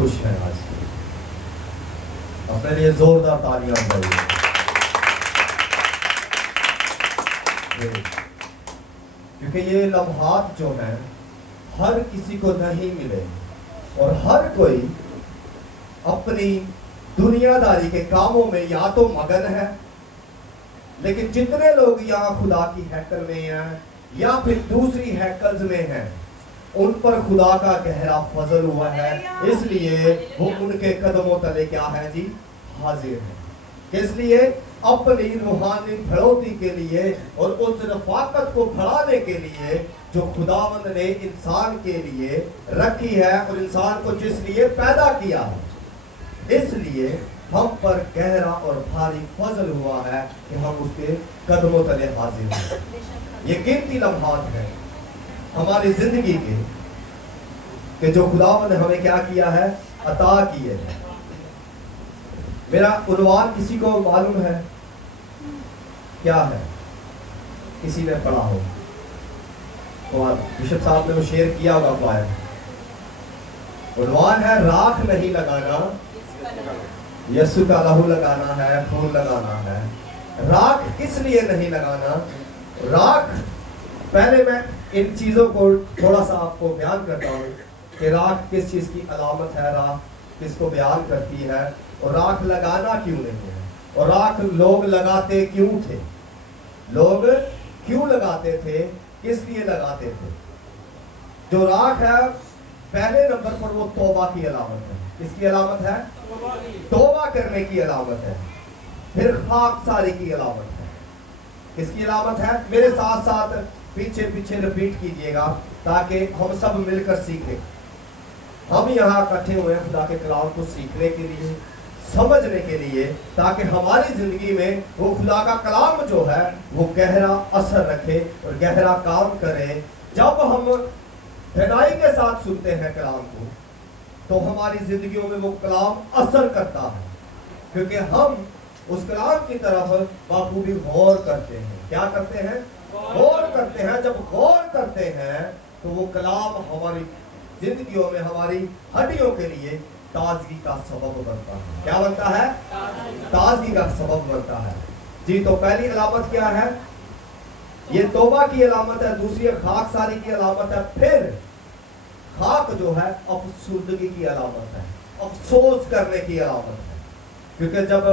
خوش ہیں آج سے؟ اپنے لیے زوردار تالیاں بجائیے. کیونکہ یہ لمحات جو ہیں ہر کسی کو نہیں ملے اور ہر کوئی اپنی دنیا داری کے کاموں میں یا تو مگن ہے. لیکن جتنے لوگ یہاں خدا کی ہیکل میں ہیں یا پھر دوسری ہیکلز میں ہیں ان پر خدا کا گہرا فضل ہوا ہے, اس لیے وہ ان کے قدموں تلے کیا ہے جی, حاضر ہیں. کس لیے؟ اپنی روحانی بڑھوتی کے لیے اور اس رفاقت کو بڑھانے کے لیے جو خداوند نے انسان کے لیے رکھی ہے اور انسان کو جس لیے پیدا کیا ہے. اس لیے ہم پر گہرا اور بھاری فضل ہوا ہے کہ ہم اس کے قدموں تلے حاضر ہیں. یہ قیمتی لمحات ہیں ہماری زندگی کے کہ جو خداوند نے ہمیں کیا کیا ہے, عطا کیے ہیں. میرا عنوان کسی کو معلوم ہے کیا ہے؟ کسی نے پڑھا ہو اور بشپ صاحب نے وہ شیئر کیا ہوگا فلائر. عنوان ہے راکھ نہیں لگانا, یسوع کا لہو لگانا ہے, خون لگانا ہے. راکھ کس لیے نہیں لگانا؟ راکھ, پہلے میں ان چیزوں کو تھوڑا سا آپ کو بیان کرتا ہوں کہ راکھ کس چیز کی علامت ہے, راکھ کس کو بیان کرتی ہے, اور راکھ لگانا کیوں نہیں ہے, اور راکھ لوگ لگاتے کیوں تھے, لوگ کیوں لگاتے تھے, کس لیے لگاتے تھے. جو راکھ ہے پہلے نمبر پر وہ توبہ کی علامت ہے. کس کی علامت ہے؟ توبہ کرنے کی علامت ہے. پھر خاکساری کی علامت ہے. کس کی علامت ہے؟ میرے ساتھ ساتھ پیچھے پیچھے رپیٹ کیجئے گا تاکہ ہم سب مل کر سیکھیں. ہم یہاں اکٹھے ہوئے ہیں خدا کے کلام کو سیکھنے کے لیے, سمجھنے کے لیے, تاکہ ہماری زندگی میں وہ خدا کا کلام جو ہے وہ گہرا اثر رکھے اور گہرا کام کرے. جب ہم بھلائی کے ساتھ سنتے ہیں کلام کو تو ہماری زندگیوں میں وہ کلام اثر کرتا ہے, کیونکہ ہم اس کلام کی طرف بخوبی غور کرتے ہیں. کیا کرتے ہیں؟ غور کرتے ہیں. جب غور کرتے ہیں تو وہ کلام ہماری زندگیوں میں ہماری ہڈیوں کے لیے تازگی کا سبب بنتا ہے. کیا بنتا ہے؟ تازگی کا سبب بنتا ہے. جی, تو پہلی علامت کیا ہے؟ یہ توبہ کی علامت ہے. دوسری خاکساری کی علامت ہے. پھر خاک جو ہے افسردگی کی علامت ہے, افسوس کرنے کی علامت ہے. کیونکہ جب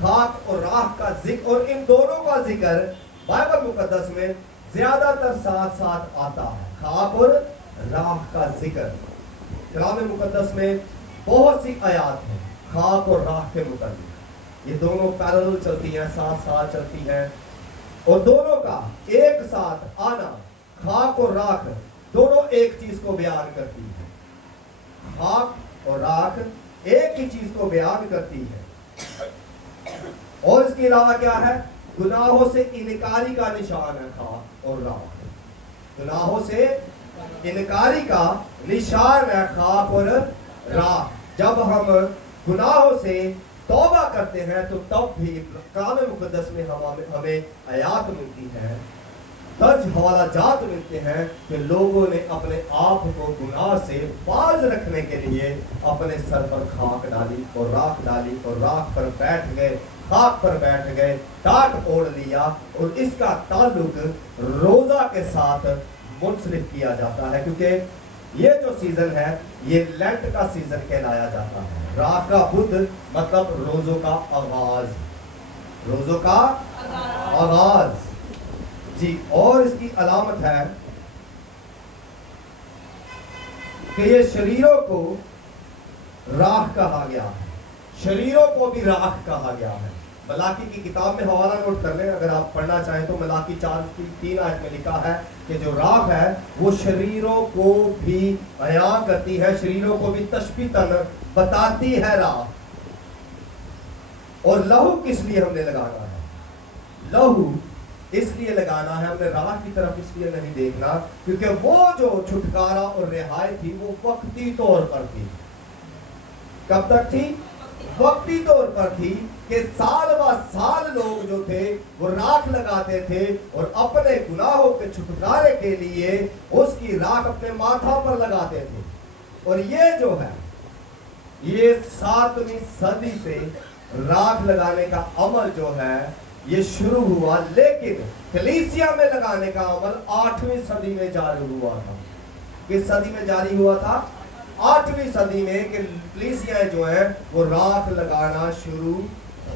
خاک اور راکھ کا ذکر, اور ان دونوں کا ذکر بائبل مقدس میں زیادہ تر ساتھ ساتھ آتا ہے, خاک اور راکھ کا ذکر. کلام مقدس میں بہت سی آیات ہیں خاک اور راکھ کے متعلق. یہ دونوں پیرلل چلتی ہیں, ساتھ ساتھ چلتی ہیں, اور دونوں کا ایک ساتھ آنا, خاک اور راکھ دونوں ایک چیز کو بیان کرتی ہے. خاک اور راکھ ایک ہی چیز کو بیان کرتی ہے. اور اس کے علاوہ کیا ہے؟ گناہوں سے انکاری کا نشان ہے خاک اور راکھ. گناہوں سے انکاری کا نشان ہے خاک اور راکھ. جب ہم گناہوں سے توبہ کرتے ہیں تو تب بھی کلام مقدس میں ہمیں آیات ملتی ہیں, درج حوالہ جات ملتے ہیں کہ لوگوں نے اپنے آپ کو گناہ سے باز رکھنے کے لیے اپنے سر پر خاک ڈالی اور راکھ ڈالی, اور راکھ پر بیٹھ گئے, خاک پر بیٹھ گئے, ٹاٹ اوڑھ لیا. اور اس کا تعلق روزہ کے ساتھ منسلک کیا جاتا ہے, کیونکہ یہ جو سیزن ہے یہ لینٹ کا سیزن کہلایا جاتا ہے. راکھ کا بدھ مطلب روزوں کا آغاز, روزوں کا آغاز. جی, اور اس کی علامت ہے کہ یہ شریروں کو راکھ کہا گیا ہے, شریروں کو بھی راکھ کہا گیا ہے. ملاکی کی کتاب میں حوالہ نوٹ کر لیں اگر آپ پڑھنا چاہیں تو. ملاکی 4:3 آیت میں لکھا ہے کہ جو راکھ ہے وہ شریروں کو بھی بیان کرتی ہے, شریروں کو بھی تشبیہاً بتاتی ہے راکھ. اور لہو کس لیے ہم نے لگانا ہے؟ لہو اس لیے لگانا ہے ہم نے راکھ کی طرف اس لیے نہیں دیکھنا کیونکہ وہ جو چھٹکارا اور رہائی تھی وہ وقتی طور پر تھی. کب تک تھی؟ وقتی طور پر تھی کہ سال با سال لوگ جو تھے وہ راکھ لگاتے تھے اور اپنے گناہوں کے چھٹکارے کے لیے اس کی راکھ اپنے ماتھا پر لگاتے تھے. اور یہ جو ہے ये 7वीं सदी से राख लगाने का अमल जो है ये शुरू हुआ, लेकिन कलीसिया में लगाने का अमल 8वीं सदी में जारी हुआ था। किस सदी में जारी हुआ था? 8वीं सदी में कि कलीसियाएं जो है वो राख लगाना शुरू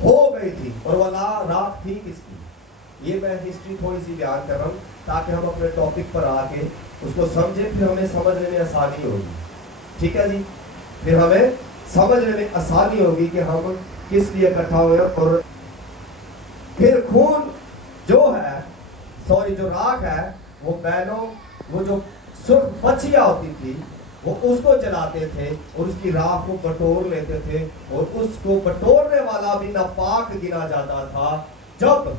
हो गई थी। और वो राख थी किसकी? ये मैं हिस्ट्री थोड़ी सी बयान कर रहा हूँ ताकि हम अपने टॉपिक पर आके उसको समझें, फिर हमें समझने में आसानी होगी। ठीक है जी, फिर हमें समझने में आसानी होगी कि हम किस लिए इकट्ठा हुए। और फिर खून जो है, सॉरी जो राख है, वो बैलों, वो जो सुर्ख बछिया होती थी वो उसको जलाते थे और उसकी राख को बटोर लेते थे, और उसको बटोरने वाला भी नापाक गिना जाता था। जब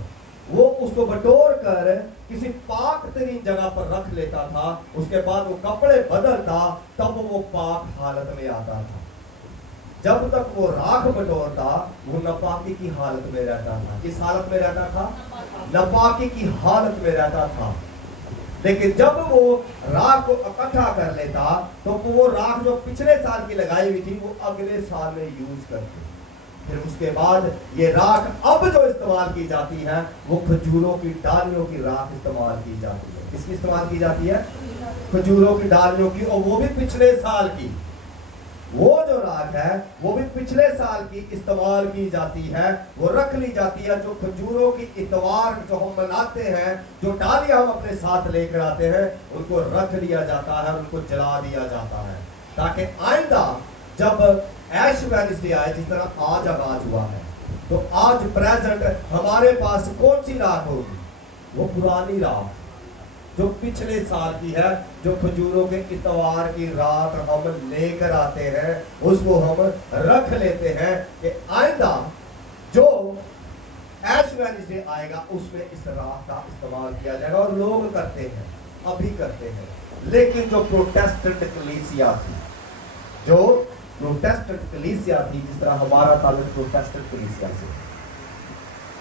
वो उसको बटोर कर किसी पाक तरीन जगह पर रख लेता था, उसके बाद वो कपड़े बदलता, तब वो पाक हालत में आता था। जब तक वो राख बटोरता वो नापाकी की हालत में रहता था। किस हालत में रहता था? नापाकी की हालत में रहता था। लेकिन जब वो राख को इकट्ठा कर लेता तो वो राख जो पिछले साल की लगाई हुई थी वो अगले साल में यूज करते। फिर उसके बाद ये राख अब जो इस्तेमाल की जाती है वो खजूरों की डालियों की राख इस्तेमाल की जाती है। किसकी इस्तेमाल की जाती है? खजूरों की डालियों की, और वो भी पिछले साल की। वो जो राख है वो भी पिछले साल की इस्तेमाल की जाती है, वो रख ली जाती है। जो खजूरों की इतवार जो हम मनाते हैं, जो डालियां हम अपने साथ लेकर आते हैं, उनको रख लिया जाता है, उनको जला दिया जाता है, ताकि आइंदा जब ऐश वेडनेसडे आए, जिस तरह आज आगाज हुआ है, तो आज प्रेजेंट हमारे पास कौन सी राख होगी? वो पुरानी राख जो पिछले साल की है, जो खजूरों के इतवार की रात हम लेकर आते हैं, उसको हम रख लेते हैं कि आइंदा जो ऐश वेडनेसडे आएगा उसमें इस राख का इस्तेमाल किया जाएगा। और लोग करते हैं, अभी करते हैं। लेकिन जो प्रोटेस्टेंट कलीसिया थी, जो प्रोटेस्टेंट कलीसिया थी, जिस तरह हमारा ताल्लुक प्रोटेस्टेंट कलीसिया से,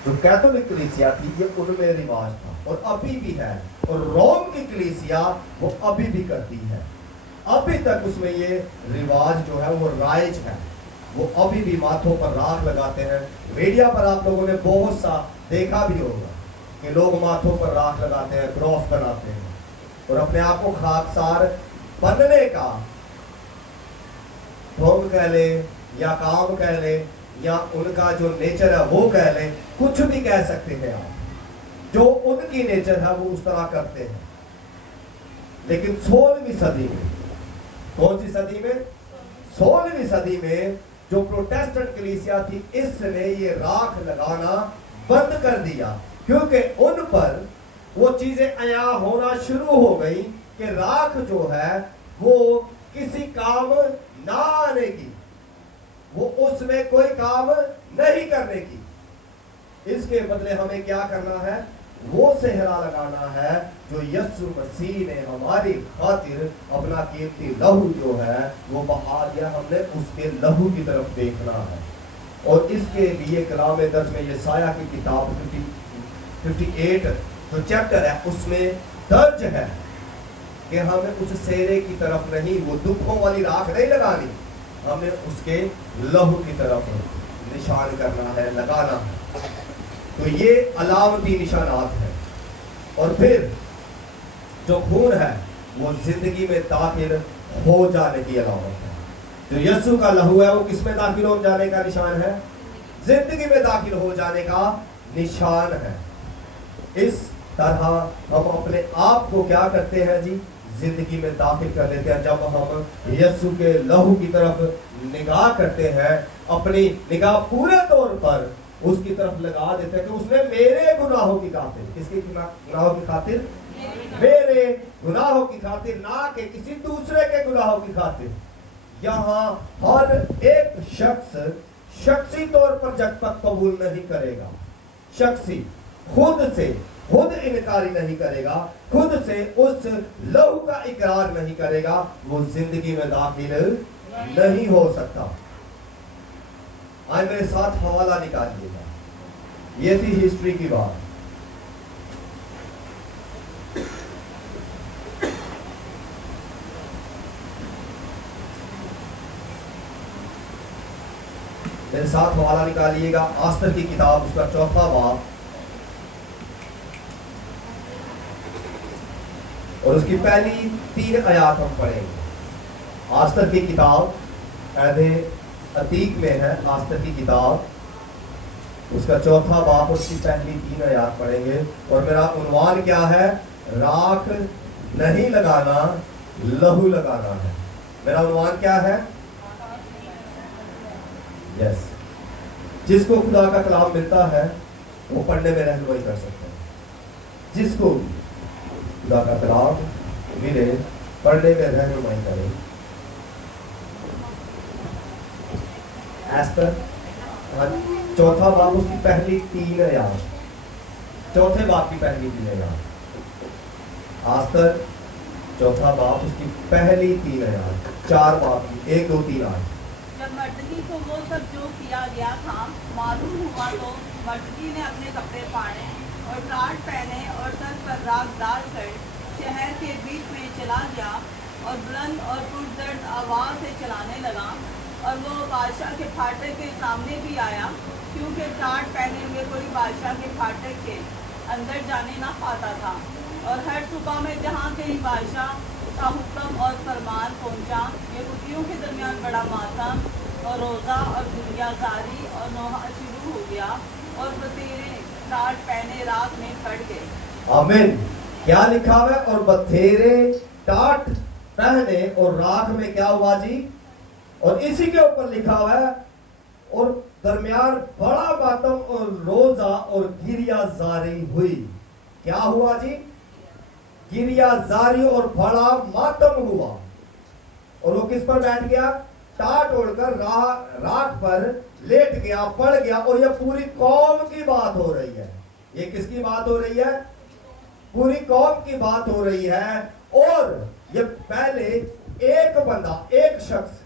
जो कैथोलिक कलीसिया थी, ये उनमें रिवाज था और अभी भी है। और रोम की कलीसिया वो अभी भी करती है, अभी तक उसमें ये रिवाज जो है वो राइज है। वो अभी भी माथों पर राख लगाते हैं। मीडिया पर आप लोगों ने बहुत सा देखा भी होगा कि लोग माथों पर राख लगाते हैं, क्रॉस बनाते हैं और अपने आप को खाकसार बनने का ढोंग कह ले या काम कह ले या उनका जो नेचर है वो कह ले, कुछ भी कह सकते हैं आप। जो उनकी नेचर है वो उस तरह करते हैं। लेकिन 16वीं सदी में, कौन सी सदी में? 16वीं सदी में जो प्रोटेस्टेंट कलीसिया थी, इसने ये राख लगाना बंद कर दिया, क्योंकि उन पर वो चीजें आया होना शुरू हो गई कि राख जो है वो किसी काम ना आने की, वो उसमें कोई काम नहीं करने की। इसके बदले हमें क्या करना है? वो सेहरा लगाना है जो यीशु मसीह ने हमारी खातिर अपना कीमती लहू जो है वो बहा दिया। हमने उसके लहू की तरफ देखना है। और इसके लिए कलाम दर्ज में यशायाह की किताब 58 जो चैप्टर है उसमें दर्ज है कि हमें उस सेहरे की तरफ नहीं, वो दुखों वाली राख नहीं लगानी, हमें उसके लहू की तरफ निशान करना है, लगाना है। तो ये अलामती निशानात है। और फिर जो खून है वो जिंदगी में दाखिल हो जाने की अलामत है। जो यीशु का लहू है वो किस में दाखिल हो जाने का निशान है? जिंदगी में दाखिल हो जाने का निशान है। इस तरह हम अपने आप को क्या करते हैं जी? जिंदगी में दाखिल कर लेते हैं। जब हम यीशु के लहू की तरफ निगाह करते हैं, अपनी निगाह पूरे तौर पर उसकी तरफ लगा देते हैं कि उसने मेरे गुनाहों की खातिर, किसके गुनाहों की खातिर? मेरे गुनाहों की खातिर, ना कि किसी दूसरे के गुनाहों की खातिर। यहाँ हर एक शख्स शख्सी तौर पर जब तक कबूल नहीं करेगा, शख्सी खुद से खुद इनकारी नहीं करेगा, खुद से उस लहू का इकरार नहीं करेगा, वो जिंदगी में दाखिल नहीं हो सकता। आज मेरे साथ हवाला निकालिएगा। ये थी हिस्ट्री की बात। मेरे साथ हवाला निकालिएगा, आस्तर की किताब उसका 4वां बाब और उसकी पहली 3 आयत हम पढ़ेंगे। आस्तर की किताब अहदे अतीक में है, आस्तर की किताब उसका 4वां बाब और उसकी पहली 3 आयत पढ़ेंगे। और मेरा उन्वान क्या है? राख नहीं लगाना, लहू लगाना है। मेरा उन्वान क्या है? यस। जिसको खुदा का कलाम मिलता है वो पढ़ने में रहनुमाई कर सकते हैं। जिसको खुदा का कलाम मिले पढ़ने में रहनुमाई करें। एस्तर 4वां बाब उसकी पहली 3 आयत, 4थे बाब की पहली 3 आयत। आस्तर 4वां बाब उसकी पहली 3 आयत, 4 बाब की 1 2 3 8। जब मर्दकी को वो सब जो किया गया था मालूम हुआ तो मर्दकी ने अपने कपड़े फाड़े और टाट पहने और सर पर राख डालकर शहर के बीच में चला गया और बुलंद और पुरदर्द आवाज़ से चलाने लगा। और वो बादशाह के फाटक के सामने भी आया, क्योंकि टाट पहने हुए कोई बादशाह के फाटक के अंदर जाने ना पाता था। और हर सुबह में जहाँ कहीं बादशाह का हुक्म और फरमान पहुँचा, यहूदियों के दरमियान बड़ा मातम और रोज़ा और दुनियाजारी और नोहा शुरू हो गया और बतेरे टाट पहने रात में पड़ गए। आमीन। क्या लिखा हुआ है? और बथेरे टाट पहने और राख में क्या हुआ जी? और इसी के ऊपर लिखा हुआ है और दरमियान बड़ा मातम और रोजा और गिरिया जारी हुई। क्या हुआ जी? गिरिया जारी और बड़ा मातम हुआ। और वो किस पर बैठ गया? टाट ओढ़कर राख पर लेट गया, पड़ गया। और ये पूरी कौम की बात हो रही है। ये किसकी बात हो रही है? पूरी कौम की बात हो रही है। और ये पहले एक बंदा, एक शख्स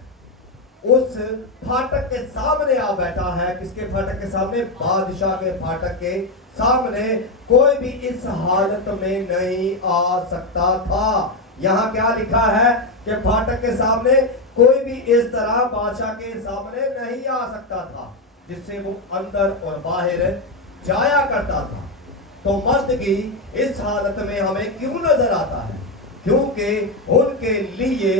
उस फाटक के सामने आ बैठा है। किसके फाटक के सामने? बादशाह के फाटक के सामने। कोई भी इस हालत में नहीं आ सकता था। यहाँ क्या लिखा है कि फाटक के सामने कोई भी इस तरह बादशाह के सामने नहीं आ सकता था, जिससे वो अंदर और बाहर जाया करता था। तो मर्दगी इस हालत में हमें क्यों नजर आता है? क्योंकि उनके लिए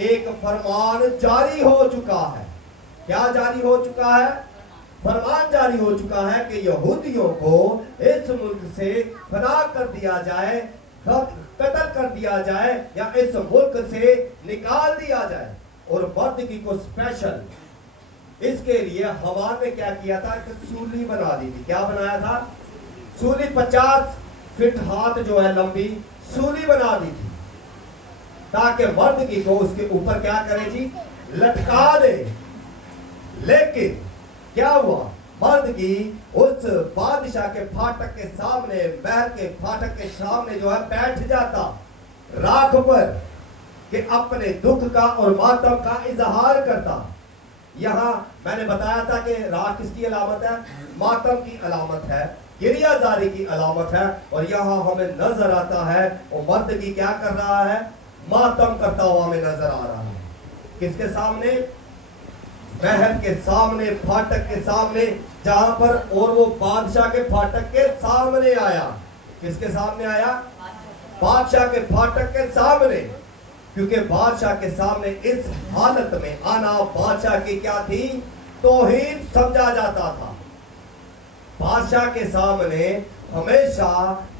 एक फरमान जारी हो चुका है। क्या जारी हो चुका है? फरमान जारी हो चुका है कि यहूदियों को इस मुल्क से फना कर दिया जाए, कत्ल कर दिया जाए या इस मुल्क से निकाल दिया जाए। और मर्दगी को स्पेशल इसके लिए हमार ने क्या किया था कि सूली बना दी थी। क्या बनाया था? सूली 50 फीट हाथ जो है लंबी सूली बना दी थी, ताकि मर्दगी को उसके ऊपर क्या करे जी? लटका दे। लेकिन क्या हुआ? मर्दगी उस बादशाह के फाटक के सामने, महल के फाटक के सामने जो है बैठ जाता राख पर, कि अपने दुख का और मातम का इजहार करता। यहाँ मैंने बताया था कि राख किसकी अलामत है? मातम की अलामत है, गिरियाजारी की अलामत है। और यहाँ हमें नजर आता है वो मर्दगी क्या कर रहा है? मातम करता हुआ हमें नजर आ रहा है। किसके सामने? महल के सामने, फाटक के सामने, जहां पर, और वो बादशाह के फाटक के सामने आया। किसके सामने आया? बादशाह के फाटक के सामने। क्योंकि बादशाह के सामने इस हालत में आना बादशाह की क्या थी? तौहीन समझा जाता था। बादशाह के सामने हमेशा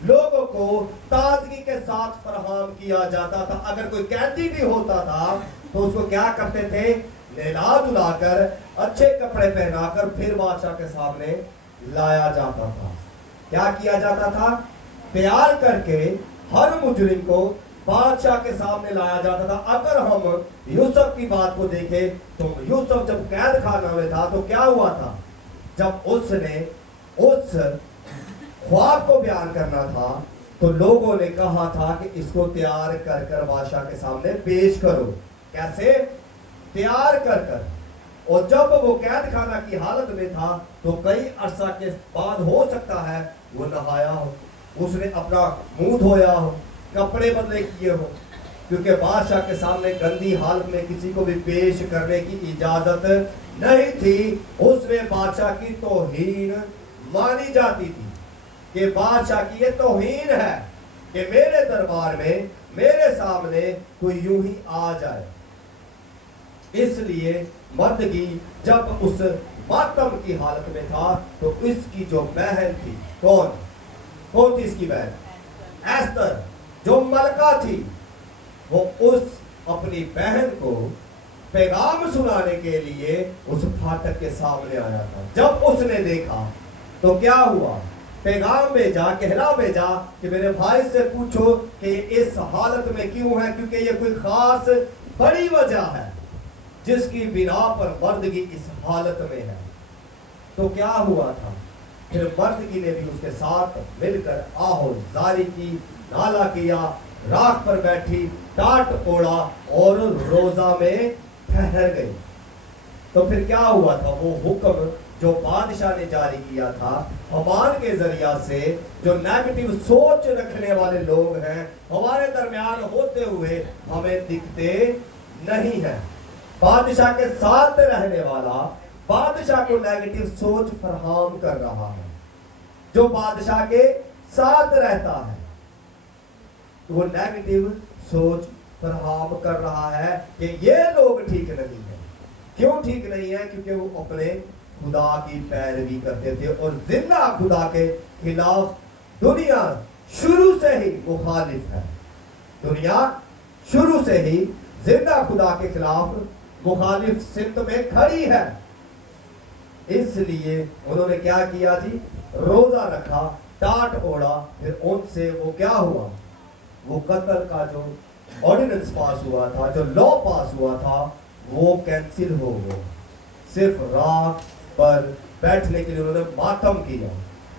लोगों को ताजगी के साथ फराहम किया जाता था। अगर कोई कैदी भी होता था तो उसको क्या करते थे? नहला धुलाकर अच्छे कपड़े पहनाकर फिर बादशाह के सामने लाया जाता था। क्या किया जाता था? तैयार करके हर मुजरिम को बादशाह के सामने लाया जाता था। अगर हम यूसुफ की बात को देखें तो यूसुफ जब कैद खाना में था तो क्या हुआ था? जब उसने उस ख्वाब को बयान करना था तो लोगों ने कहा था कि इसको तैयार कर कर बादशाह के सामने पेश करो। कैसे? तैयार कर कर। और जब वो कैद खाना की हालत में था तो कई अरसा के बाद हो सकता है वो नहाया हो, उसने अपना मुंह धोया हो, कपड़े बदले किए हो, क्योंकि बादशाह के सामने गंदी हालत में किसी को भी पेश करने की इजाजत नहीं थी, उसमें बादशाह की तौहीन मानी जाती थी कि बादशाह की ये तौहीन है कि मेरे दरबार में मेरे सामने कोई यूं ही आ जाए। इसलिए मर्दगी जब उस मातम की हालत में था तो इसकी जो बहन थी, कौन थी इसकी बहन? एस्तर, जो मलका थी, वो उस अपनी बहन को पैगाम सुनाने के लिए उस फाटक के सामने आया था। जब उसने देखा तो क्या हुआ? पैगाम भेजा, कहला भेजा कि मेरे भाई से पूछो कि इस हालत में क्यों है, क्योंकि ये कोई खास बड़ी वजह है जिसकी बिना पर मर्दगी इस हालत में है। तो क्या हुआ था? फिर मर्दगी ने भी उसके साथ मिलकर आहो जारी की, नाला किया, राख पर बैठी, टाट ओढ़ा और रोजा में ठहर गई। तो फिर क्या हुआ था? वो हुक्म जो बादशाह ने जारी किया था हमान के जरिया से, जो नेगेटिव सोच रखने वाले लोग हैं हमारे दरमियान होते हुए हमें दिखते नहीं है। बादशाह के साथ रहने वाला बादशाह को नेगेटिव सोच फराहम कर रहा है। जो बादशाह के साथ रहता है वो नेगेटिव सोच फराहम कर रहा है कि ये लोग ठीक नहीं है। क्यों ठीक नहीं है? क्योंकि वो अपने खुदा की पैरवी करते थे और जिंदा खुदा के खिलाफ दुनिया शुरू से ही मुखालिफ है। दुनिया शुरू से ही जिंदा खुदा के खिलाफ मुखालिफ सिमत में खड़ी है। इसलिए उन्होंने क्या किया जी? रोजा रखा, टाट ओढ़ा, फिर उनसे वो क्या हुआ? वो कत्ल का जो ऑर्डिनेंस पास हुआ था, जो लॉ पास हुआ था, वो कैंसिल हो गया। सिर्फ राख पर बैठने के लिए उन्होंने मातम किया,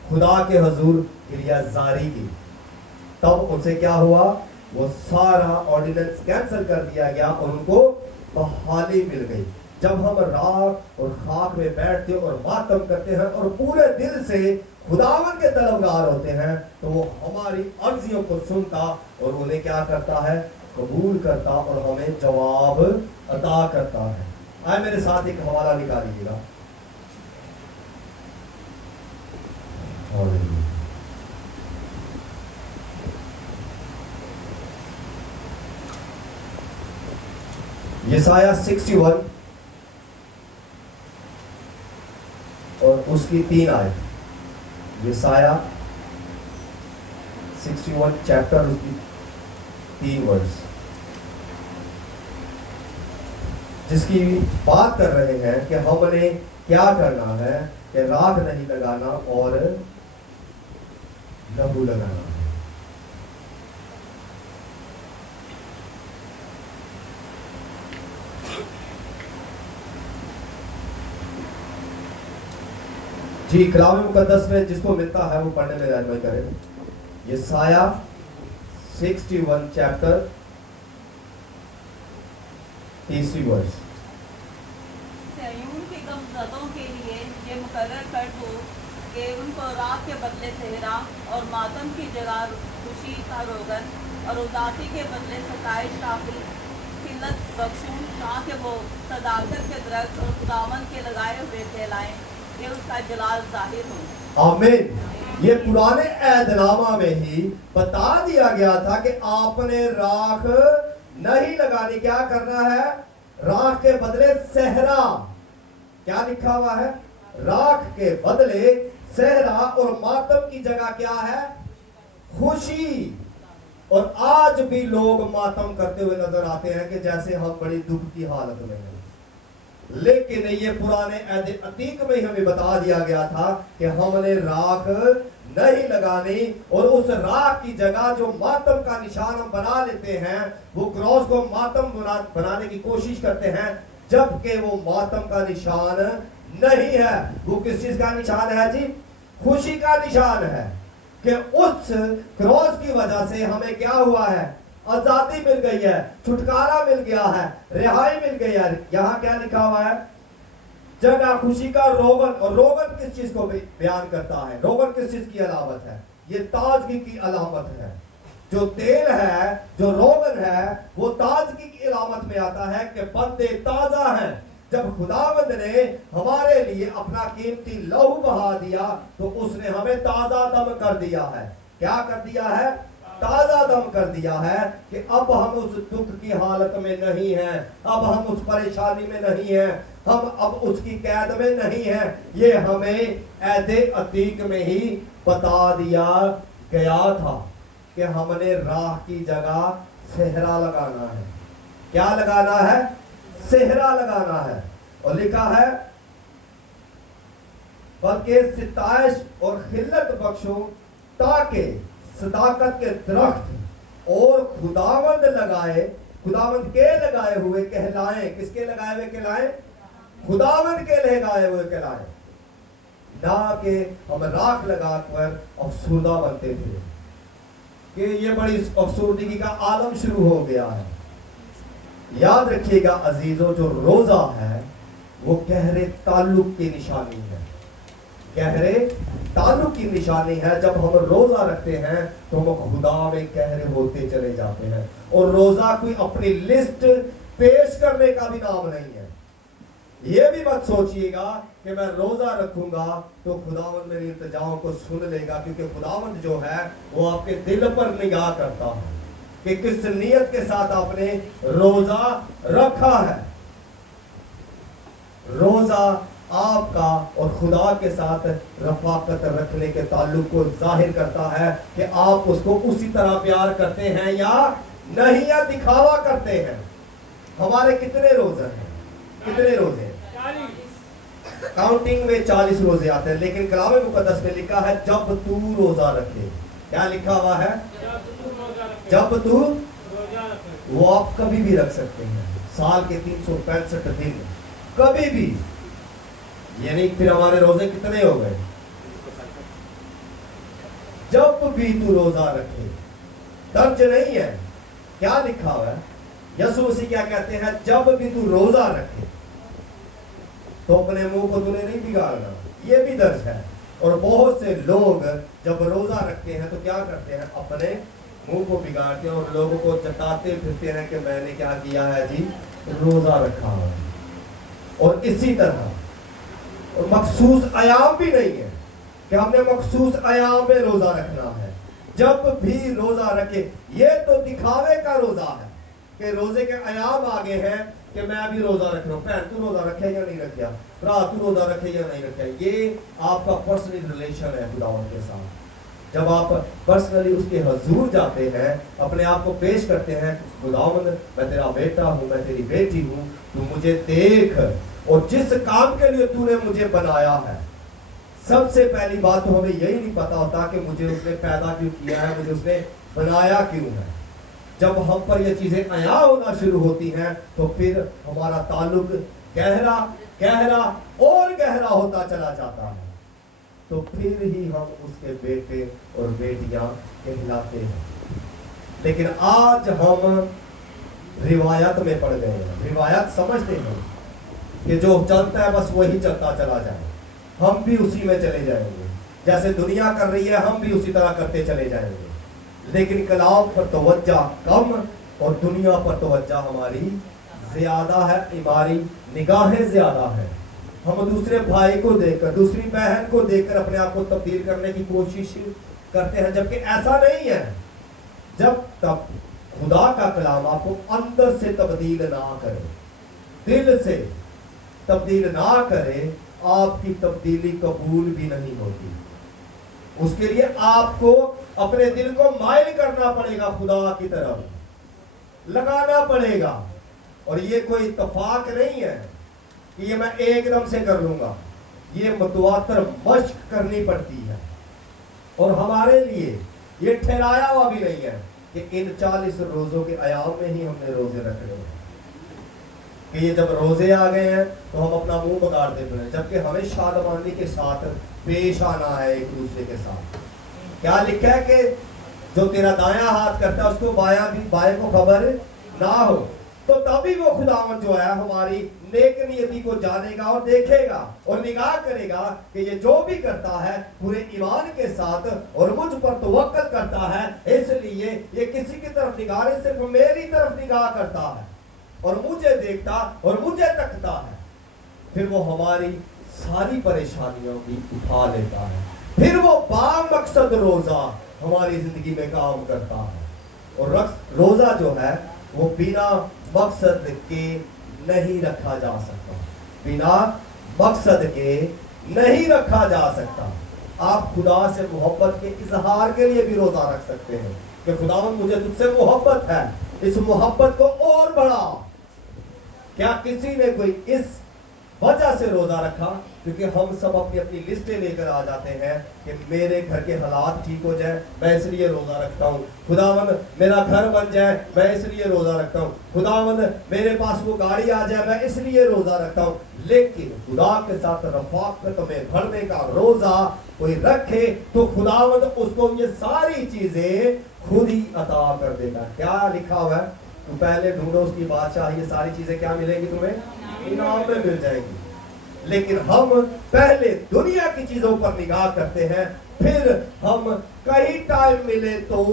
खुदा के हजूर क्रिया जारी की। तब उनसे क्या हुआ? वो सारा ऑर्डिनेंस कैंसिल कर दिया गया और उनको बहाली मिल गई। जब हम राख और खाक में बैठते और मातम करते हैं और पूरे दिल से खुदावन के तलबगार होते हैं तो वो हमारी अर्जियों को सुनता और उन्हें क्या करता है? कबूल करता और हमें जवाब अता करता है। आए मेरे साथ एक हवाला निकालिएगा। यसाया 61 और उसकी 3 आयत। यसाया 61 चैप्टर, उसकी 3 वर्स, जिसकी बात कर रहे हैं कि हमने क्या करना है कि राख नहीं लगाना और लहू लगाना है। जी, कलाम मुकद्दस में जिसको मिलता है वो पढ़ने में रहनुमाई करें। यसाया 61 चैप्टर 3 वर्स। सयून के गमज़दों के लिए ये मुकर्रर कर दो कि उनको रात के बदले सेहरा और मातम की जगह खुशी का रोगन और उदासी के बदले सताइश काफी किल्लत बख्शूं, ताकि वो सदाकत के दरख्त और खुदावन के लगाए हुए कहलाएं, ये उसका जलाल जाहिर हो। आमीन। ये पुराने ऐदनामा में ही बता दिया गया था कि आपने राख नहीं लगानी। क्या करना है? राख के बदले सहरा। क्या लिखा हुआ है? राख के बदले सहरा और मातम की जगह क्या है? खुशी। और आज भी लोग मातम करते हुए नजर आते हैं कि जैसे हम बड़ी दुख की हालत में हैं। लेकिन ये पुराने अतीक में हमें बता दिया गया था कि हमने राख नहीं लगानी और उस राख की जगह जो मातम का निशान हम बना लेते हैं, वो क्रॉस को मातम बनाने की कोशिश करते हैं, जबकि वो मातम का निशान नहीं है। वो किस चीज का निशान है जी? खुशी का निशान है कि उस क्रॉस की वजह से हमें क्या हुआ है? आजादी मिल गई है, छुटकारा मिल गया है, रिहाई मिल गई है। यहाँ क्या लिखा हुआ है? जगह खुशी का रोगन। और रोगन किस चीज को बयान करता है? रोगन किस चीज की अलामत है? ये ताजगी की अलामत है। जो तेल है, जो रोगन है, वो ताजगी की अलामत में आता है कि बंदे ताजा हैं, جب خداوند نے ہمارے لیے اپنا قیمتی لہو بہا دیا تو اس نے ہمیں تازہ دم کر دیا ہے. کیا کر دیا ہے؟ تازہ دم کر دیا ہے کہ اب ہم اس دکھ کی حالت میں نہیں ہیں, اب ہم اس پریشانی میں نہیں ہیں, ہم اب اس کی قید میں نہیں ہیں. یہ ہمیں عہد عتیق میں ہی بتا دیا گیا تھا کہ ہم نے راہ کی جگہ صحرا لگانا ہے. کیا لگانا ہے؟ صحرا لگانا ہے. اور لکھا ہے بلکہ ستائش اور خلت بخشو تاکہ صداقت کے درخت اور خداوند لگائے, خداوند کے لگائے ہوئے کہلائیں. کس کے لگائے ہوئے کہلائیں؟ خداوند کے لگائے ہوئے کہلائیں. نہ کہ ہم راکھ لگا کر افسردہ بنتے تھے کہ یہ بڑی افسردگی کا عالم شروع ہو گیا ہے. یاد رکھیے گا عزیزوں, جو روزہ ہے وہ گہرے تعلق کی نشانی ہے. گہرے تعلق کی نشانی ہے. جب ہم روزہ رکھتے ہیں تو ہم خدا میں گہرے ہوتے چلے جاتے ہیں. اور روزہ کوئی اپنی لسٹ پیش کرنے کا بھی نام نہیں ہے. یہ بھی مت سوچئے گا کہ میں روزہ رکھوں گا تو خداوند میری التجاؤں کو سن لے گا, کیونکہ خداوند جو ہے وہ آپ کے دل پر نگاہ کرتا ہے کہ کس نیت کے ساتھ آپ نے روزہ رکھا ہے. روزہ آپ کا اور خدا کے ساتھ رفاقت رکھنے کے تعلق کو ظاہر کرتا ہے کہ آپ اس کو اسی طرح پیار کرتے ہیں یا نہیں, یا دکھاوا کرتے ہیں. ہمارے کتنے روزے ہیں؟ کتنے روزے ہیں؟ کاؤنٹنگ میں 40 روزے آتے ہیں, لیکن کلام مقدس میں لکھا ہے جب تو روزہ رکھے. کیا لکھا ہوا ہے؟ جب تو. وہ آپ کبھی بھی رکھ سکتے ہیں, سال کے 365 دن کبھی بھی. یعنی پھر ہمارے روزے کتنے ہو گئے؟ جب بھی تو روزہ رکھے. درج نہیں ہے. کیا لکھا ہوا ہے؟ یسوع مسیح کیا کہتے ہیں؟ جب بھی تو روزہ رکھے تو اپنے منہ کو تو نے نہیں بگاڑنا. یہ بھی درج ہے. اور بہت سے لوگ جب روزہ رکھتے ہیں تو کیا کرتے ہیں؟ اپنے منہ کو بگاڑتے ہیں اور لوگوں کو جتاتے پھرتے ہیں کہ میں نے کیا کیا ہے جی, روزہ رکھا ہے. اور اسی طرح اور مخصوص ایام بھی نہیں ہے کہ ہم نے مخصوص ایام میں روزہ رکھنا ہے. جب بھی روزہ رکھے. یہ تو دکھاوے کا روزہ ہے کہ روزے کے ایام آگے ہیں کہ میں ابھی روزہ رکھ رہا ہوں. بہن تو روزہ رکھے یا نہیں رکھا, برا تو روزہ رکھے یا نہیں رکھا. یہ آپ کا پرسنل ریلیشن ہے خداوند کے ساتھ. جب آپ پرسنلی اس کے حضور جاتے ہیں, اپنے آپ کو پیش کرتے ہیں, خداوند میں تیرا بیٹا ہوں, میں تیری بیٹی ہوں, تو مجھے دیکھ, اور جس کام کے لیے تو نے مجھے بنایا ہے. سب سے پہلی بات تو ہمیں یہی نہیں پتا ہوتا کہ مجھے اس نے پیدا کیوں کیا ہے, مجھے اس نے بنایا کیوں ہے. جب ہم پر یہ چیزیں عیاں ہونا شروع ہوتی ہیں تو پھر ہمارا تعلق گہرا گہرا اور گہرا ہوتا چلا جاتا ہے. تو پھر ہی ہم اس کے بیٹے اور بیٹیاں کہلاتے ہیں. لیکن آج ہم روایت میں پڑ گئے ہیں. روایت سمجھتے ہیں کہ جو چلتا ہے بس وہی چلتا چلا جائے, ہم بھی اسی میں چلے جائیں گے. جیسے دنیا کر رہی ہے ہم بھی اسی طرح کرتے چلے جائیں گے. لیکن کلام پر توجہ کم اور دنیا پر توجہ ہماری زیادہ ہے, ہماری نگاہیں زیادہ ہیں. ہم دوسرے بھائی کو دیکھ کر, دوسری بہن کو دیکھ کر اپنے آپ کو تبدیل کرنے کی کوشش کرتے ہیں, جبکہ ایسا نہیں ہے. جب تک خدا کا کلام آپ کو اندر سے تبدیل نہ کرے, دل سے تبدیل نہ کرے, آپ کی تبدیلی قبول بھی نہیں ہوتی. اس کے لیے آپ کو اپنے دل کو مائل کرنا پڑے گا, خدا کی طرف لگانا پڑے گا. اور یہ کوئی اتفاق نہیں ہے کہ یہ میں ایک دم سے کر لوں گا, یہ متواتر مشق کرنی پڑتی ہے. اور ہمارے لیے یہ ٹھہرایا ہوا بھی نہیں ہے کہ ان 40 روزوں کے ایام میں ہی ہم نے روزے رکھنے ہیں, کہ یہ جب روزے آ گئے ہیں تو ہم اپنا منہ بگاڑتے پھریں, جبکہ ہمیں شادمانی کے ساتھ پیش آنا ہے ایک دوسرے کے ساتھ. کیا لکھا ہے کہ جو تیرا دایاں ہاتھ کرتا ہے اس کو بائیں کو خبر نہ ہو. تو تبھی وہ خداوند جو ہے ہماری نیک نیتی کو جانے گا اور دیکھے گا اور نگاہ کرے گا کہ یہ جو بھی کرتا ہے پورے ایمان کے ساتھ اور مجھ پر توکل کرتا ہے, اس لیے یہ کسی کی طرف نگاہ نہیں, صرف میری طرف نگاہ کرتا ہے اور مجھے دیکھتا اور مجھے تکتا ہے. फिर वो हमारी सारी परेशानियों की उठा लेता है, फिर वो बामकसद रोजा हमारी जिंदगी में काम करता है। और रोजा जो है वो बिना मकसद के नहीं रखा जा सकता, बिना मकसद के नहीं रखा जा सकता। आप खुदा से मोहब्बत के इजहार के लिए भी रोजा रख सकते हैं कि खुदावंद मुझे तुझसे मोहब्बत है, इस मोहब्बत को और बढ़ा। क्या किसी ने कोई इस वजह से रोजा रखा? क्योंकि हम सब अपनी अपनी लिस्टें लेकर आ जाते हैं कि मेरे घर के हालात ठीक हो जाए, मैं इसलिए रोजा रखता हूँ। खुदावंद मेरा घर बन जाए, मैं इसलिए रोजा रखता हूँ। खुदावंद मेरे पास वो गाड़ी आ जाए, मैं इसलिए रोजा रखता हूँ। लेकिन खुदा के साथ रफाकत में बढ़ने का रोजा कोई रखे तो खुदावंद उसको ये सारी चीजें खुद ही अता कर देगा। क्या लिखा हुआ है? तो पहले ढूंढो उसकी बादशाही, ये सारी चीजें क्या मिलेंगी तुम्हें? इनाम में मिल जाएगी। लेकिन हम पहले दुनिया की चीजों पर निगाह करते हैं, फिर हम कहीं टाइम मिले तो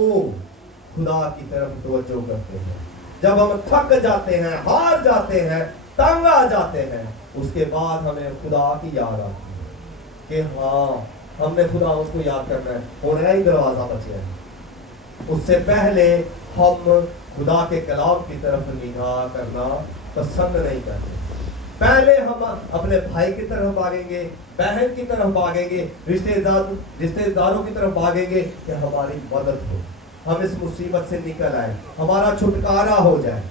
खुदा की तरफ तवज्जो करते हैं। जब हम थक जाते हैं, हार जाते हैं, तंग आ जाते हैं, उसके बाद हमें खुदा की याद आती है कि हाँ हमने खुदा उसको याद करना है, होना ही दरवाजा बचे है। उससे पहले हम खुदा के कलाम की तरफ निगाह करना पसंद नहीं करते। पहले हम अपने भाई की तरफ भागेंगे, बहन की तरफ भागेंगे, रिश्तेदारों की तरफ भागेंगे कि हमारी मदद हो, हम इस मुसीबत से निकल आए, हमारा छुटकारा हो जाए।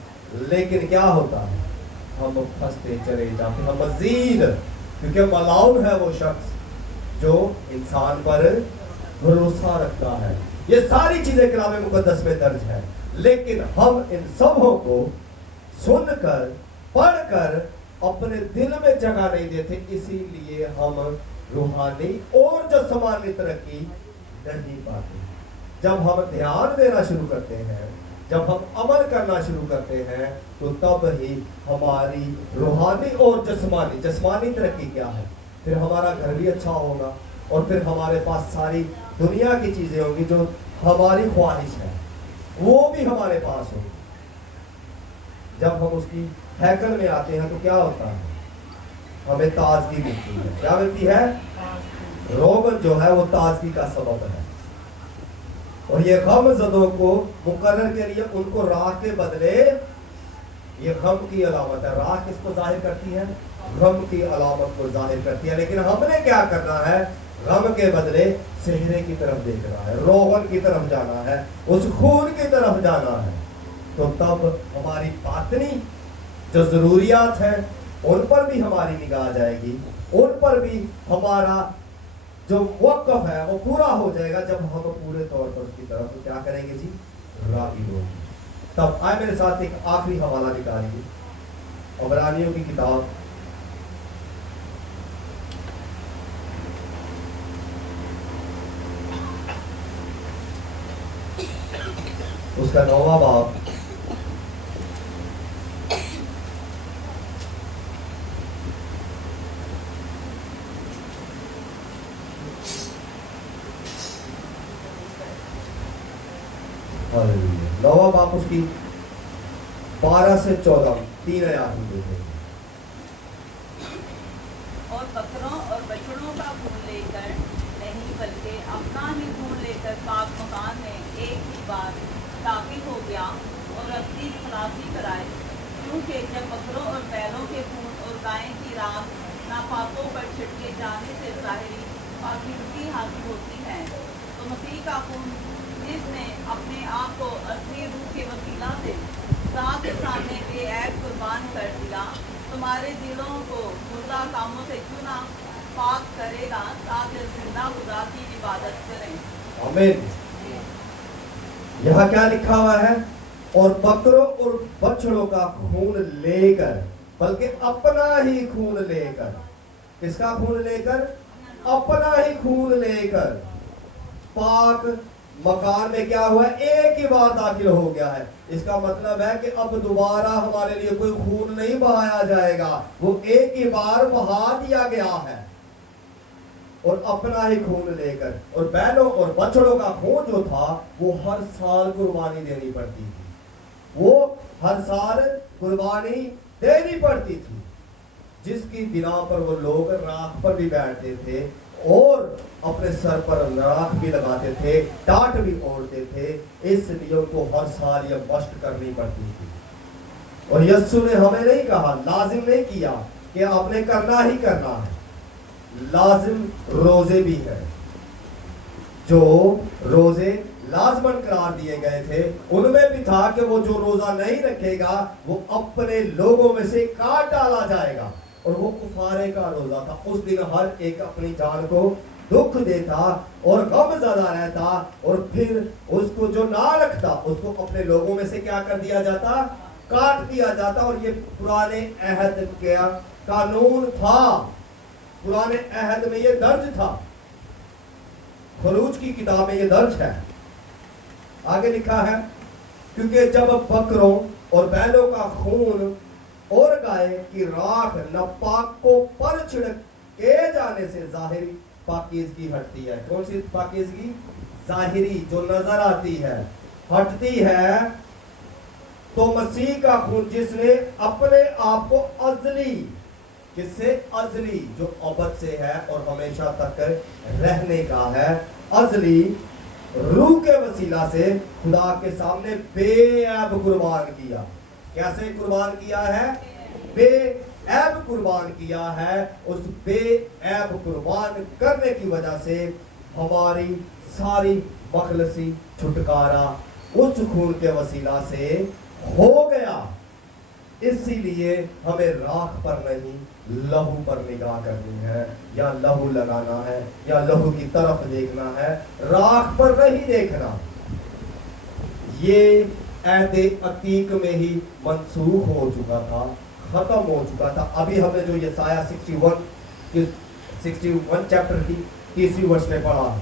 लेकिन क्या होता है? हम फंसते चले जाते हैं मजीद, क्योंकि मलाउन है वो शख्स जो इंसान पर भरोसा रखता है। ये सारी चीजें कलाम मुकद्दस में दर्ज है, लेकिन हम इन सबों को सुनकर पढ़कर अपने दिल में जगह नहीं देते, इसीलिए हम रूहानी और जिस्मानी तरक्की नहीं पाते। जब हम ध्यान देना शुरू करते हैं, जब हम अमल करना शुरू करते हैं, तो तब ही हमारी रूहानी और जिस्मानी तरक्की क्या है? फिर हमारा घर भी अच्छा होगा और फिर हमारे पास सारी दुनिया की चीजें होंगी जो हमारी ख्वाहिश है, वो भी हमारे पास होगी। जब हम उसकी हैकल में आते हैं तो क्या होता है? हमें ताजगी मिलती है। क्या मिलती है? रोगन जो है वो ताजगी का सबब है। और ये गम ज़दों को मुकर्रर के लिए उनको राख के बदले ये गम की अलामत है। राख किसको जाहिर करती है? गम की अलामत को जाहिर करती है। लेकिन हमने क्या करना है? गम के बदले सेहरे की तरफ देखना है, रोगन की तरफ जाना है, उस खून की तरफ जाना है। तो तब हमारी बातनी जो जरूरियात हैं उन पर भी हमारी निगाह जाएगी, उन पर भी हमारा जो वक़्फ़ है वो पूरा हो जाएगा। जब हम पूरे तौर पर उसकी तरफ क्या करेंगे जी? राग़िब होंगे। तब आए मेरे साथ एक आखिरी हवाला निकालेंगे, इब्रानियों की किताब उसका 9वां बाब नौवां बाप उसकी 12 से 14 3 आयत में देखेंगे। और बकरों और बछड़ों का खून लेकर नहीं, बल्कि अपना ही खून लेकर पाक मकान में एक ही बार दाखिल हो गया और अपनी खलासी कराए। क्योंकि जब बकरों और बैलों के खून और गाय की राख नापाकों पर छिड़के जाने से ज़ाहिरी पाकीज़गी हासिल होती है, तो मसीह का खून जिसने अपने आप को असली रूह के वसीला से खुदा के सामने बेऐब कुर्बान कर दिया, तुम्हारे दिलों को मुर्दा कामों से क्यों ना पाक करेगा, ताकि जिंदा खुदा की इबादत करें। आमीन। यहाँ क्या लिखा हुआ है? और बकरों और बछड़ों का खून लेकर, बल्कि अपना ही खून लेकर। किसका खून लेकर? अपना ही खून लेकर पाक मकान में क्या हुआ? एक ही बार दाखिल हो गया है। इसका मतलब है कि अब दोबारा हमारे लिए कोई खून नहीं बहाया जाएगा, वो एक ही बार बहा दिया गया है। और अपना ही खून लेकर, और बैलों और बछड़ों का खून जो था वो हर साल कुर्बानी देनी पड़ती थी, वो हर साल कुर्बानी देनी पड़ती थी। جس کی بنا پر وہ لوگ راکھ پر بھی بیٹھتے تھے اور اپنے سر پر راکھ بھی لگاتے تھے، ٹاٹ بھی اوڑھتے تھے، اس لیے ان کو ہر سال یہ مشق کرنی پڑتی تھی۔ اور یسوع نے ہمیں نہیں کہا، لازم نہیں کیا کہ آپ نے کرنا ہی کرنا ہے، لازم روزے بھی ہیں۔ جو روزے لازمن قرار دیے گئے تھے ان میں بھی تھا کہ وہ جو روزہ نہیں رکھے گا وہ اپنے لوگوں میں سے کاٹ ڈالا جائے گا، اور وہ کفارے کا روزہ تھا۔ اس دن ہر ایک اپنی جان کو دکھ دیتا اور غم زدہ رہتا، اور پھر اس کو جو نہ رکھتا اس کو اپنے لوگوں میں سے کیا کر دیا جاتا؟ کاٹ دیا جاتا۔ اور یہ پرانے عہد کا قانون تھا، پرانے عہد میں یہ درج تھا، خروج کی کتاب میں یہ درج ہے۔ آگے لکھا ہے، کیونکہ جب بکروں اور بیلوں کا خون اور گائے کی راکھ ناپاکوں پر چھڑکے جانے سے ظاہری پاکیزگی ہٹتی ہے۔ کون سی پاکیزگی؟ ظاہری، جو نظر آتی ہے، ہٹتی ہے۔ تو مسیح کا خون جس نے اپنے آپ کو ازلی، کس سے؟ ازلی، جو ابد سے ہے اور ہمیشہ تک رہنے کا ہے، ازلی روح کے وسیلہ سے خدا کے سامنے بے عیب قربان کیا۔ کیسے قربان کیا ہے؟ بے عیب قربان کیا ہے۔ اس بے عیب قربان کرنے کی وجہ سے ہماری ساری مخلصی چھٹکارا اس خون کے وسیلہ سے ہو گیا۔ اسی لیے ہمیں راکھ پر نہیں لہو پر نگاہ کرنی ہے، یا لہو لگانا ہے، یا لہو کی طرف دیکھنا ہے، راکھ پر نہیں دیکھنا۔ یہ عہد عتیق میں ہی منسوخ ہو چکا تھا، ختم ہو چکا تھا۔ ابھی ہم نے جو یسایہ 61 چیپٹر کی 30 ورس میں پڑھا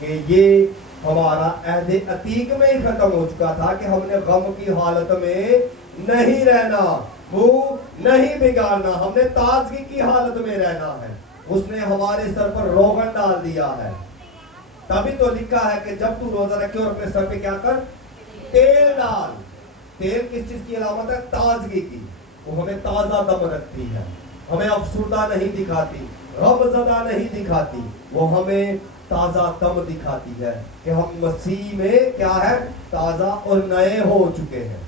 کہ یہ ہمارا عہد عتیق میں ہی ختم ہو چکا تھا کہ ہم نے غم کی حالت میں نہیں رہنا، منہ نہیں بگاڑنا، ہم نے تازگی کی حالت میں رہنا ہے۔ اس نے ہمارے سر پر روغن ڈال دیا ہے۔ تبھی تو لکھا ہے کہ جب تو روزہ رکھے اور اپنے سر پہ کیا کر؟ تیل ڈال۔ تیل کس چیز کی علامت ہے؟ تازگی کی۔ وہ ہمیں تازہ دم رکھتی ہے، ہمیں افسردہ نہیں دکھاتی، غم زدہ نہیں دکھاتی، وہ ہمیں تازہ دم دکھاتی ہے کہ ہم مسیح میں کیا ہے؟ تازہ اور نئے ہو چکے ہیں،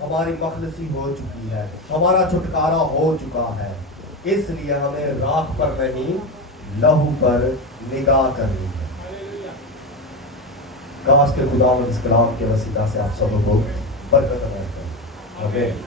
ہماری مخلصی ہو چکی ہے، ہمارا چھٹکارا ہو چکا ہے۔ اس لیے ہمیں راکھ پر نہیں لہو پر نگاہ کرنی ہے۔ کاش کے خداوند اس کلام کے وسیلہ سے آپ سب کو برکت عطا کرے۔ آمین۔